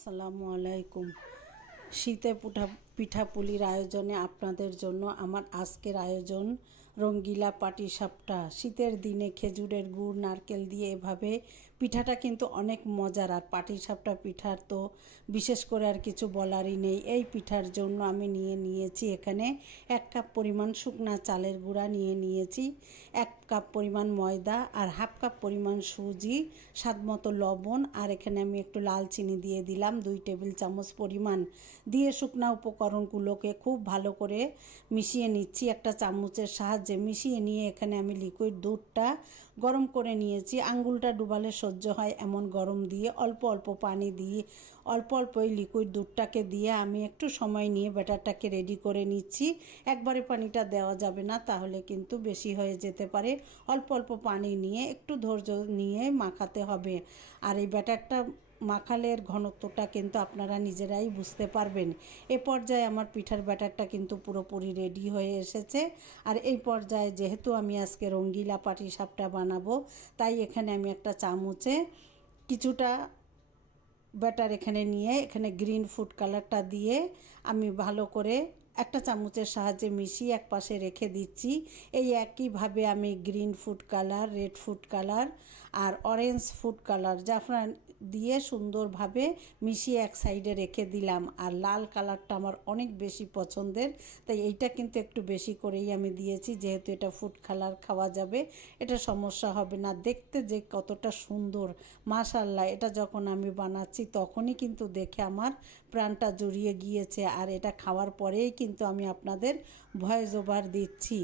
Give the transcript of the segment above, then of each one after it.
আসসালামু আলাইকুম। শীতে পিঠাপুলির আয়োজনে আপনাদের জন্য আমার আজকের আয়োজন রঙ্গিলা পাটিসাপটা। শীতের দিনে খেজুরের গুড় নারকেল দিয়ে এভাবে পিঠাটা কিন্তু অনেক মজার। আর পাটিসাপটা পিঠার তো বিশেষ করে আর কিছু বলারই নেই। এই পিঠার জন্য আমি নিয়েছি এখানে 1 কাপ পরিমাণ শুকনা চালের গুঁড়া নিয়েছি, 1 কাপ পরিমাণ ময়দা আর হাফ কাপ পরিমাণ সুজি, স্বাদমতো লবণ, আর এখানে আমি একটু লাল চিনি দিয়ে দিলাম 2 টেবিল চামচ পরিমাণ। দিয়ে শুকনা উপকরণগুলোকে খুব ভালো করে মিশিয়ে নিচ্ছি। একটা চামচের সাহায্যে মিশিয়ে নিয়ে এখানে আমি লিকুইড দুধটা গরম করে নিয়েছি। আঙ্গুলটা ডুবালে সহ্য হয় এমন গরম দিয়ে অল্প অল্প পানি দিয়ে অল্প এই লিকুইড দুধটাকে দিয়ে আমি একটু সময় নিয়ে ব্যাটারটাকে রেডি করে নিচ্ছি। একবারে পানিটা দেওয়া যাবে না, তাহলে কিন্তু বেশি হয়ে যেতে পারে। অল্প পানি নিয়ে একটু ধৈর্য নিয়ে মাখাতে হবে। আর এই ব্যাটারটা মাখালের ঘনত্বটা কিন্তু আপনারা নিজেরাই বুঝতে পারবেন। এ পর্যায়ে আমার পিঠার ব্যাটারটা কিন্তু পুরোপুরি রেডি হয়ে এসেছে। আর এই পর্যায়ে যেহেতু আমি আজকে রঙ্গিলা পাটিসাপটা বানাবো, তাই এখানে আমি একটা চামচে কিছুটা ব্যাটার নিয়ে এখানে গ্রিন ফুড কালারটা দিয়ে আমি ভালো করে একটা চামচের সাহায্যে মিশিয়ে এক পাশে রেখে দিচ্ছি। এই একইভাবে আমি green food colour, red food colour আর অরেঞ্জ ফুড কালার জাফরান দিয়ে সুন্দরভাবে মিশিয়ে এক সাইডে রেখে দিলাম। আর লাল কালারটা আমার অনেক বেশি পছন্দের, তাই এইটা কিন্তু একটু বেশি করেই আমি দিয়েছি। যেহেতু এটা ফুড কালার খাওয়া যাবে, এটা সমস্যা হবে না। দেখতে যে কতটা সুন্দর, মাশাআল্লাহ! এটা যখন আমি বানাচ্ছি তখনই কিন্তু দেখে আমার প্রাণটা জুড়িয়ে গিয়েছে। আর এটা খাওয়ার পরেই কিন্তু আমি আপনাদের ভয়েস ওভার দিচ্ছি।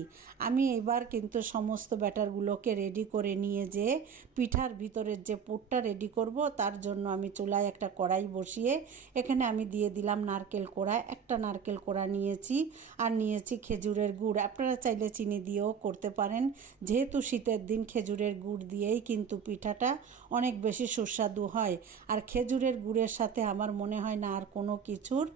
আমি এবার কিন্তু সমস্ত ব্যাটারগুলোকে রেডি করে নিয়ে যে পিঠার ভিতরের যে পুরটা রেডি করব, তার জন্য আমি চুলায় একটা কড়াই বসিয়ে এখানে আমি দিয়ে দিলাম নারকেল কোড়া। একটা নারকেল কোড়া নিয়েছি আর নিয়েছি খেজুরের গুড়। আপনারা চাইলে চিনি দিয়েও করতে পারেন। যেহেতু শীতের দিন খেজুরের গুড় দিয়েই কিন্তু পিঠাটা অনেক বেশি সুস্বাদু হয়। আর খেজুরের গুড়ের সাথে আমার মনে হয় না আর কোনো কিছুর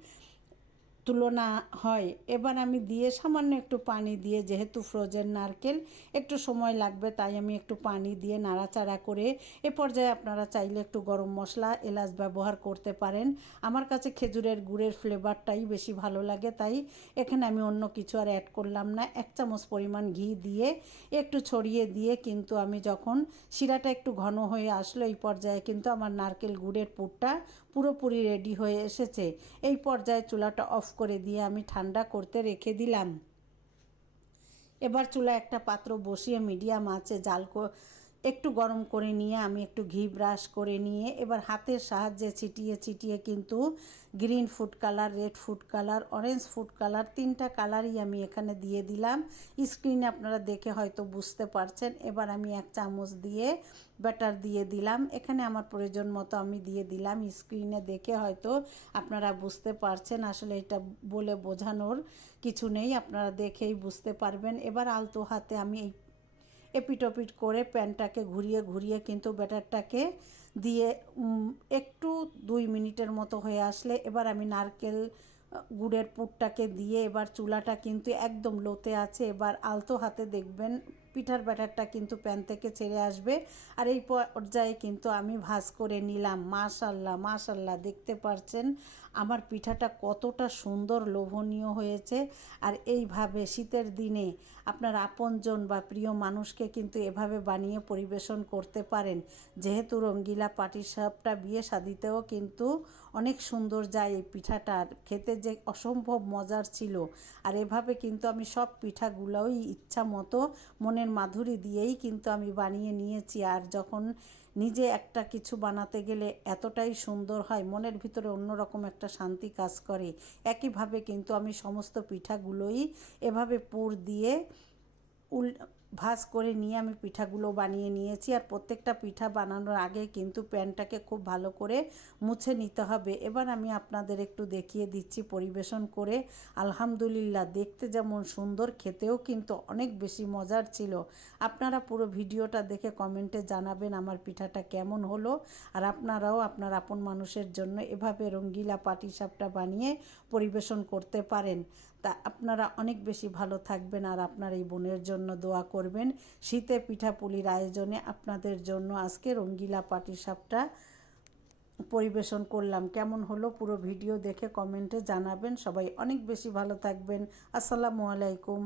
তুলনা হয়। এবার আমি দিয়ে সামান্য একটু পানি দিয়ে, যেহেতু ফ্রোজেন নারকেল একটু সময় লাগবে, তাই আমি একটু পানি দিয়ে নাড়াচাড়া করে এ পর্যায়ে আপনারা চাইলে একটু গরম মশলা, এলাচ ব্যবহার করতে পারেন। আমার কাছে খেজুরের গুড়ের ফ্লেভারটাই বেশি ভালো লাগে, তাই এখানে আমি অন্য কিছু আর অ্যাড করলাম না। 1 চামচ পরিমাণ ঘি দিয়ে একটু ছড়িয়ে দিয়ে কিন্তু আমি যখন শিরাটা একটু ঘন হয়ে আসলো, এই পর্যায়ে কিন্তু আমার নারকেল গুড়ের পুরটা পুরোপুরি রেডি হয়ে এসেছে। এই পর্যায়ে চুলাটা অফ করে দিয়ে আমি ঠান্ডা করতে রেখে দিলাম। এবার চুলা একটা পাত্র বসিয়ে মিডিয়াম আঁচে একটু গরম করে নিয়ে আমি একটু ঘি ব্রাশ করে নিয়ে এবার হাতের সাহায্যে ছিটিয়ে কিন্তু green food colour, red food colour, orange food colour, 3টা কালারই আমি এখানে দিয়ে দিলাম। স্ক্রিনে আপনারা দেখে হয়তো বুঝতে পারছেন। এবার আমি 1 চামচ দিয়ে ব্যাটার দিয়ে দিলাম। এখানে আমার প্রয়োজন মতো আমি দিয়ে দিলাম। স্ক্রিনে দেখে হয়তো আপনারা বুঝতে পারছেন। আসলে এটা বলে বোঝানোর কিছু নেই, আপনারা দেখেই বুঝতে পারবেন। এবার আলতো হাতে আমি এই এপিট করে প্যানটাকে ঘুরিয়ে কিন্তু ব্যাটারটাকে দিয়ে একটু 2 মিনিটের মতো হয়ে আসলে এবার আমি নারকেল গুড়ের পুরটাকে দিয়ে এবার চুলাটা কিন্তু একদম লোতে আছে। এবার আলতো হাতে দেখবেন পিঠার ব্যাটারটা কিন্তু প্যান থেকে ছেড়ে আসবে। আর এই পর্যায়ে কিন্তু আমি ভাজ করে নিলাম। মাশাআল্লাহ, দেখতে পাচ্ছেন আমার পিঠাটা কতটা সুন্দর, লোভনীয় হয়েছে। আর এইভাবে শীতের দিনে আপনার আপনজন বা প্রিয় মানুষকে কিন্তু এভাবে বানিয়ে পরিবেশন করতে পারেন। যেহেতু রঙ্গিলা পাটিসাপটা বিয়ে শাদিতেও কিন্তু অনেক সুন্দর যায় এই পিঠাটা, খেতে যে অসম্ভব মজার ছিল। আর এভাবে কিন্তু আমি সব পিঠাগুলোই ইচ্ছা মতো মনের মাধুরী দিয়েই কিন্তু আমি বানিয়ে নিয়েছি। আর যখন নিজে একটা কিছু বানাতে গেলে এতটাই সুন্দর হয়, মনের ভিতরে অন্যরকম একটা শান্তি কাজ করে। একইভাবে কিন্তু আমি সমস্ত পিঠাগুলোই এভাবে পুর দিয়ে ভাজ করে নিয়ে আমি পিঠাগুলো বানিয়ে নিয়েছি। আর প্রত্যেকটা পিঠা বানানোর আগে কিন্তু প্যানটাকে খুব ভালো করে মুছে নিতে হবে। এবার আমি আপনাদের একটু দেখিয়ে দিচ্ছি পরিবেশন করে। আলহামদুলিল্লাহ, দেখতে যেমন সুন্দর, খেতেও কিন্তু অনেক বেশি মজার ছিল। আপনারা পুরো ভিডিওটা দেখে কমেন্টে জানাবেন আমার পিঠাটা কেমন হলো। আর আপনারাও আপনার আপন মানুষের জন্য এভাবে রঙ্গিলা পাটিসাপটা বানিয়ে পরিবেশন করতে পারেন। তা আপনারা অনেক বেশি ভালো থাকবেন আর আপনার এই বোনের জন্য দোয়া করবেন। শীতে পিঠাপুলির আয়োজনে আপনাদের জন্য আজকে রঙ্গিলা পাটিসাপটা পরিবেশন করলাম। কেমন হলো পুরো ভিডিও দেখে কমেন্টে জানাবেন। সবাই অনেক বেশি ভালো থাকবেন। আসসালামু আলাইকুম।